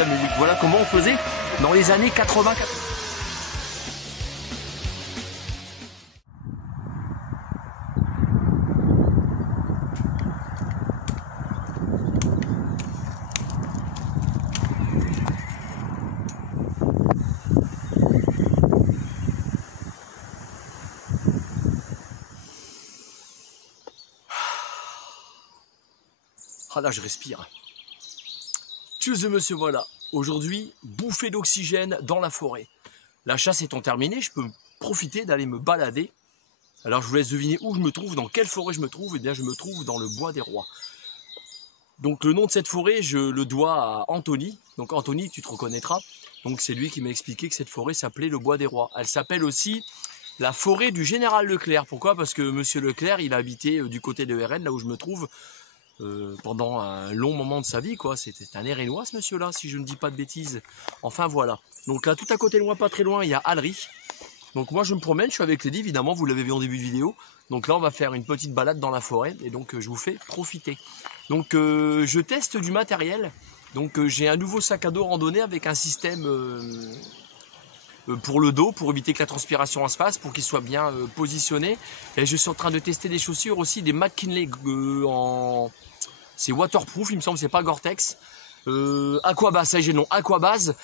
système Wick. Voilà comment on faisait dans les années 80. Ah là, je respire. Tchuss monsieur, voilà. Aujourd'hui, bouffée d'oxygène dans la forêt. La chasse étant terminée, je peux profiter d'aller me balader. Alors, je vous laisse deviner où je me trouve, dans quelle forêt je me trouve. Eh bien, je me trouve dans le Bois des Rois. Donc, le nom de cette forêt, je le dois à Anthony. Donc, Anthony, tu te reconnaîtras. Donc, c'est lui qui m'a expliqué que cette forêt s'appelait le Bois des Rois. Elle s'appelle aussi la forêt du général Leclerc. Pourquoi? Parce que monsieur Leclerc, il habitait du côté de Rennes, là où je me trouve. Pendant un long moment de sa vie, quoi. C'était un Hérénois, ce monsieur-là, si je ne dis pas de bêtises. Enfin, voilà. Donc là, tout à côté de moi, pas très loin, il y a Allery. Donc moi, je me promène, je suis avec Lady, évidemment, vous l'avez vu en début de vidéo. Donc là, on va faire une petite balade dans la forêt, et donc je vous fais profiter. Donc je teste du matériel. Donc j'ai un nouveau sac à dos randonnée avec un système pour le dos, pour éviter que la transpiration se fasse, pour qu'il soit bien positionné. Et je suis en train de tester des chaussures aussi, des McKinley en... C'est waterproof, il me semble, c'est pas Gore-Tex. Aquabase, ça j'ai le nom, Aquabase.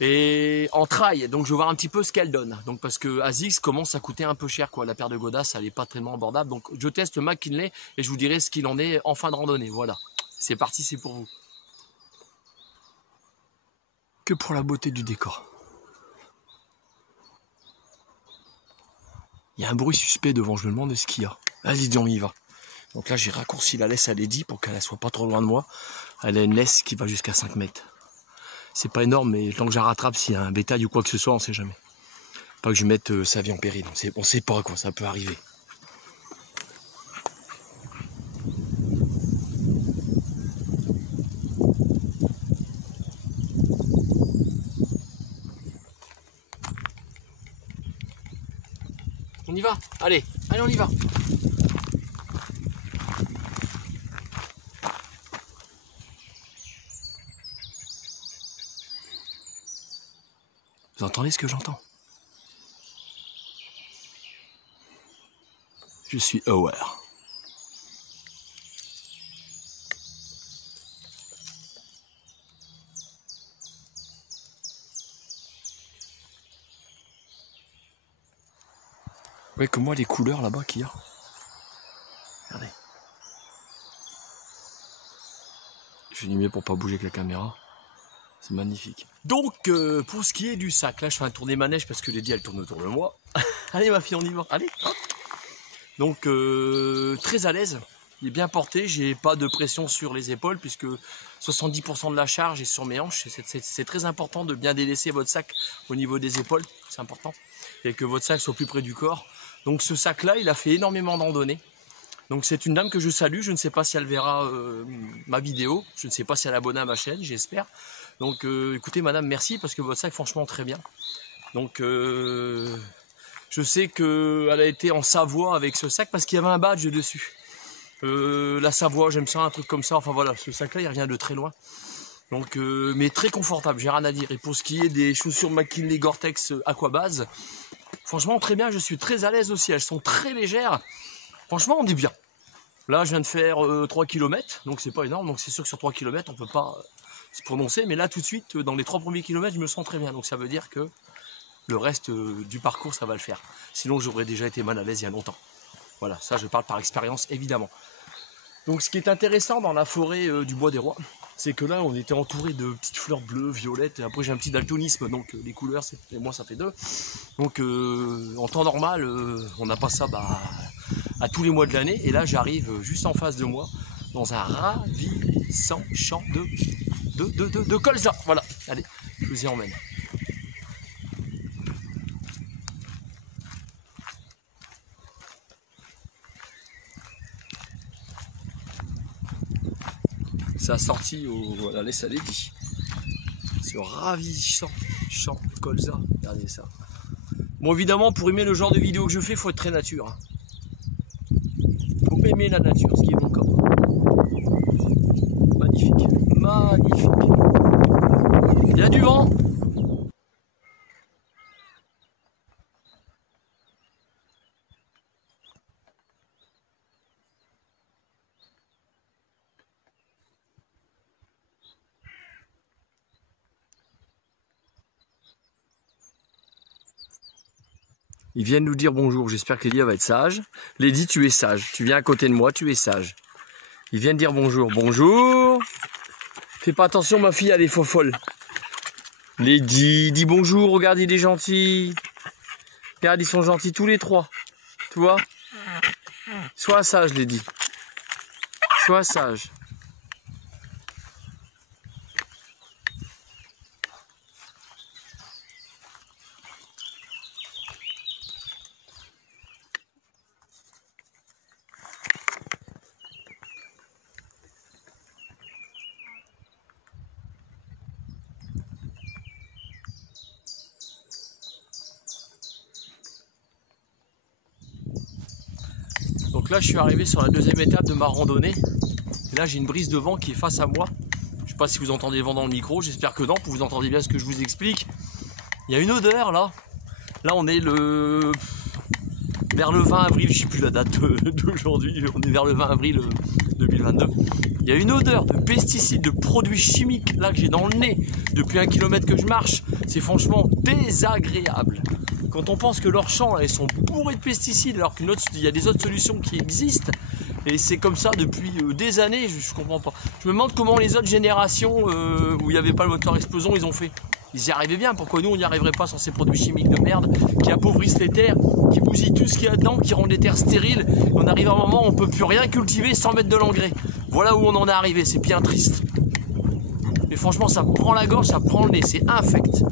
Et en trail, donc je vais voir un petit peu ce qu'elle donne. Donc parce que ASICS commence à coûter un peu cher, quoi. La paire de godasses, elle n'est pas tellement abordable. Donc je teste McKinley et je vous dirai ce qu'il en est en fin de randonnée. Voilà, c'est parti, c'est pour vous. Que pour la beauté du décor. Il y a un bruit suspect devant, je me demande ce qu'il y a. Vas-y, on y va. Donc là, j'ai raccourci la laisse à Lady pour qu'elle ne soit pas trop loin de moi. Elle a une laisse qui va jusqu'à 5 mètres. C'est pas énorme, mais tant que je la rattrape, s'il y a un bétail ou quoi que ce soit, on ne sait jamais. Pas que je mette sa vie en péril. On ne sait pas, quoi, ça peut arriver. On y va? Allez, allez, on y va. Vous entendez ce que j'entends? Je suis aware. Ouais, comme moi, les couleurs là-bas qu'il y a. Regardez. Je vais mieux pour pas bouger avec la caméra. C'est magnifique. Donc, pour ce qui est du sac, là, je fais un tour des manèges parce que Lady, elle tourne autour de moi. Allez, ma fille, on y va. Allez. Donc, très à l'aise. Il est bien porté. J'ai pas de pression sur les épaules puisque 70% de la charge est sur mes hanches. C'est très important de bien délaisser votre sac au niveau des épaules. C'est important. Et que votre sac soit plus près du corps. Donc, ce sac-là, il a fait énormément de randonnées. Donc c'est une dame que je salue, je ne sais pas si elle verra ma vidéo, je ne sais pas si elle est abonnée à ma chaîne, j'espère. Donc écoutez madame, merci parce que votre sac franchement très bien. Donc je sais qu'elle a été en Savoie avec ce sac parce qu'il y avait un badge dessus. La Savoie, j'aime ça, un truc comme ça, enfin voilà, ce sac là il revient de très loin. Donc mais très confortable, j'ai rien à dire. Et pour ce qui est des chaussures McKinley Gore-Tex Aquabase, franchement très bien, je suis très à l'aise aussi, elles sont très légères. Franchement, on est bien. Là, je viens de faire 3 km, donc c'est pas énorme. Donc c'est sûr que sur 3 km, on peut pas se prononcer. Mais là, tout de suite, dans les 3 premiers kilomètres, je me sens très bien. Donc ça veut dire que le reste du parcours, ça va le faire. Sinon, j'aurais déjà été mal à l'aise il y a longtemps. Voilà, ça, je parle par expérience, évidemment. Donc ce qui est intéressant dans la forêt du Bois des Rois, c'est que là, on était entouré de petites fleurs bleues, violettes. Et après, j'ai un petit daltonisme, donc les couleurs, et moi, ça fait 2. Donc en temps normal, on n'a pas ça à tous les mois de l'année. Et là, j'arrive juste en face de moi, dans un ravissant champ de colza. Voilà, allez, je vous y emmène. Ça a sorti au... Voilà, laisse aller dit. Ce ravissant champ de colza. Regardez ça. Bon, évidemment, pour aimer le genre de vidéo que je fais, il faut être très nature. Il faut aimer la nature, ce qui est mon cas. Magnifique. Magnifique. Il y a du vent. Ils viennent nous dire bonjour, j'espère que Lydie va être sage. Lydie, tu es sage, tu viens à côté de moi, tu es sage. Ils viennent dire bonjour. Bonjour. Fais pas attention, ma fille, elle est faux folle. Lydie, dis bonjour, regarde, il est gentil. Regarde, ils sont gentils tous les trois. Tu vois? Sois sage, Lydie. Sois sage. Donc là, je suis arrivé sur la deuxième étape de ma randonnée. Et là, j'ai une brise de vent qui est face à moi. Je ne sais pas si vous entendez le vent dans le micro. J'espère que non, que vous entendez bien ce que je vous explique. Il y a une odeur là. Là, on est vers le 20 avril. Je ne sais plus la date d'aujourd'hui. On est vers le 20 avril 2022. Il y a une odeur de pesticides, de produits chimiques là que j'ai dans le nez depuis 1 kilomètre que je marche. C'est franchement désagréable. Quand on pense que leurs champs là, ils sont bourrés de pesticides alors qu'il y a des autres solutions qui existent et c'est comme ça depuis des années, je comprends pas. Je me demande comment les autres générations où il n'y avait pas le moteur explosion ils ont fait. Ils y arrivaient bien, pourquoi nous on n'y arriverait pas sans ces produits chimiques de merde qui appauvrissent les terres, qui bousillent tout ce qu'il y a dedans, qui rendent les terres stériles. Et on arrive à un moment où on ne peut plus rien cultiver sans mettre de l'engrais. Voilà où on en est arrivé, c'est bien triste. Mais franchement ça prend la gorge, ça prend le nez, c'est infect.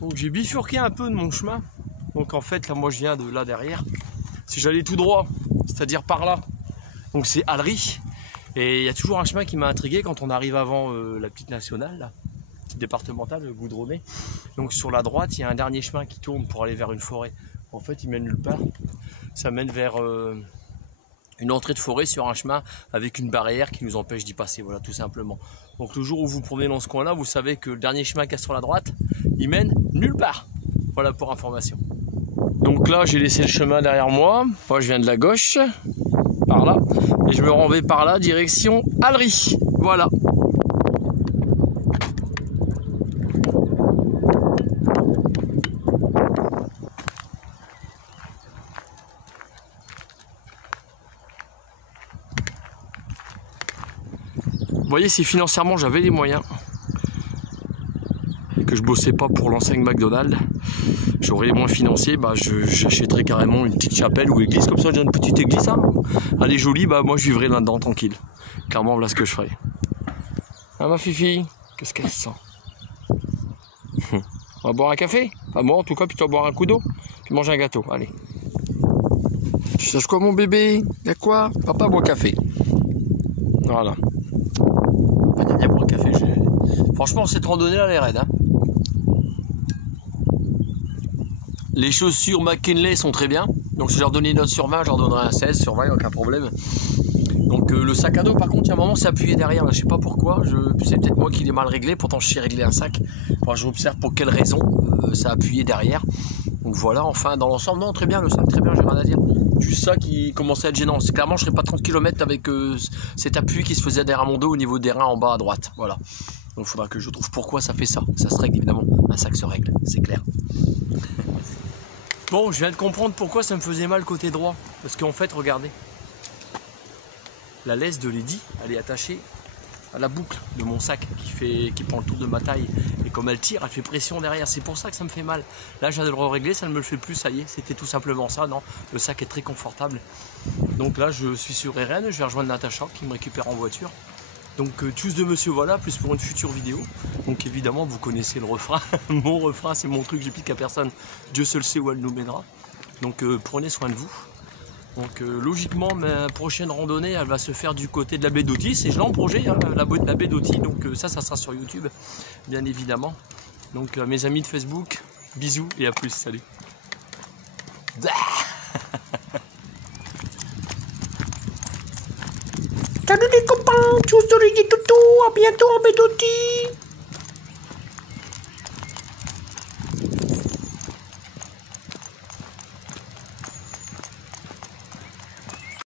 Donc j'ai bifurqué un peu de mon chemin. Donc en fait là moi je viens de là derrière. Si j'allais tout droit, c'est-à-dire par là, donc c'est Allery. Et il y a toujours un chemin qui m'a intrigué quand on arrive avant la petite nationale, la petite départementale goudronnée. Donc sur la droite il y a un dernier chemin qui tourne pour aller vers une forêt. En fait il mène nulle part. Ça mène vers une entrée de forêt sur un chemin avec une barrière qui nous empêche d'y passer, voilà tout simplement. Donc le jour où vous promenez dans ce coin là, vous savez que le dernier chemin qu'il y a sur la droite, il mène nulle part. Voilà pour information. Donc là j'ai laissé le chemin derrière moi, moi je viens de la gauche, par là, et je me rends par là, direction Allery, voilà. Vous voyez, si financièrement j'avais les moyens et que je bossais pas pour l'enseigne McDonald's, j'aurais les moyens financiers, bah j'achèterais carrément une petite chapelle ou église comme ça, j'ai une petite église, hein. Elle est jolie, bah moi je vivrais là-dedans tranquille. Clairement, voilà ce que je ferais. Ah ma fifi, qu'est-ce qu'elle sent? On va boire un café? Pas moi en tout cas, puis tu vas boire un coup d'eau, puis manger un gâteau, allez. Tu saches quoi mon bébé? Y'a quoi? Papa boit café. Voilà. Bien boire café. Franchement, cette randonnée là, elle est raide. Hein. Les chaussures McKinley sont très bien. Donc si je leur donnais une note sur 20, je leur donnerais un 16 sur 20, aucun problème. Donc le sac à dos, par contre, il y a un moment, c'est appuyé derrière. Là, je sais pas pourquoi. C'est peut-être moi qui l'ai mal réglé. Pourtant, je sais régler un sac. Enfin, je m'observe pour quelle raison ça a appuyé derrière. Donc voilà, enfin, dans l'ensemble, non, très bien le sac, très bien, j'ai rien à dire. Juste ça qui commençait à être gênant. Clairement, je ne serais pas 30 km avec cet appui qui se faisait derrière mon dos au niveau des reins en bas à droite. Voilà. Donc il faudra que je trouve pourquoi ça fait ça. Ça se règle évidemment. Un sac se règle, c'est clair. Bon, je viens de comprendre pourquoi ça me faisait mal côté droit. Parce qu'en fait, regardez. La laisse de Lydie, elle est attachée à la boucle de mon sac qui prend le tour de ma taille. Et comme elle tire, elle fait pression derrière. C'est pour ça que ça me fait mal. Là, je viens de le régler, ça ne me le fait plus. Ça y est, c'était tout simplement ça. Non, le sac est très confortable. Donc là, je suis sur RN. Je vais rejoindre Natacha qui me récupère en voiture. Donc, tous de monsieur voilà, plus pour une future vidéo. Donc, évidemment, vous connaissez le refrain. Mon refrain, c'est mon truc, j'explique à personne. Dieu seul sait où elle nous mènera. Donc, prenez soin de vous. Donc logiquement ma prochaine randonnée elle va se faire du côté de la baie d'Authie, et je l'ai en projet, hein, la baie d'Authie, donc ça sera sur YouTube bien évidemment. Donc mes amis de Facebook, bisous et à plus, salut. Salut les copains, tchuss les toutous, à bientôt en Bédotti.